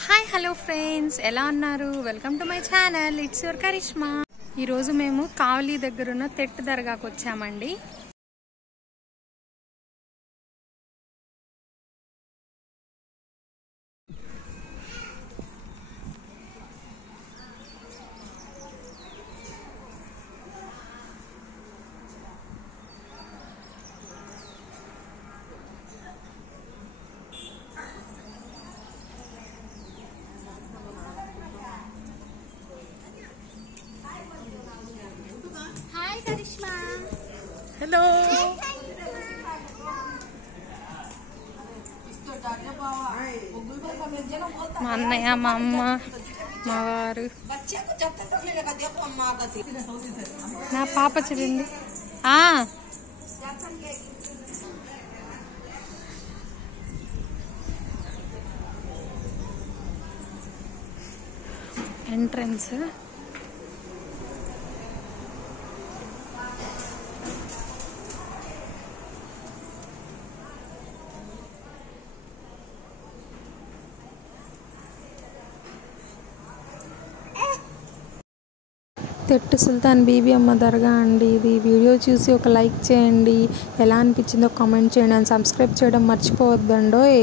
Hi hello friends, ఎలా ఉన్నారు? Welcome to my channel. It's your Karishma. ఈరోజు మేము కావలి దగ్గరున్న తెట్టు దర్గాకు వచ్చామండి. హలో, మా అన్నయ్య, మా అమ్మ, మా వారు, నా పాప చూడండి. ఎంట్రన్స్ తెట్టు సుల్తాన్ బీబీ అమ్మ దర్గా అండి. ఇది వీడియో చూసి ఒక లైక్ చేయండి, ఎలా అనిపించిందో కామెంట్ చేయండి, అండ్ సబ్స్క్రైబ్ చేయడం మర్చిపోవద్దండోయ్.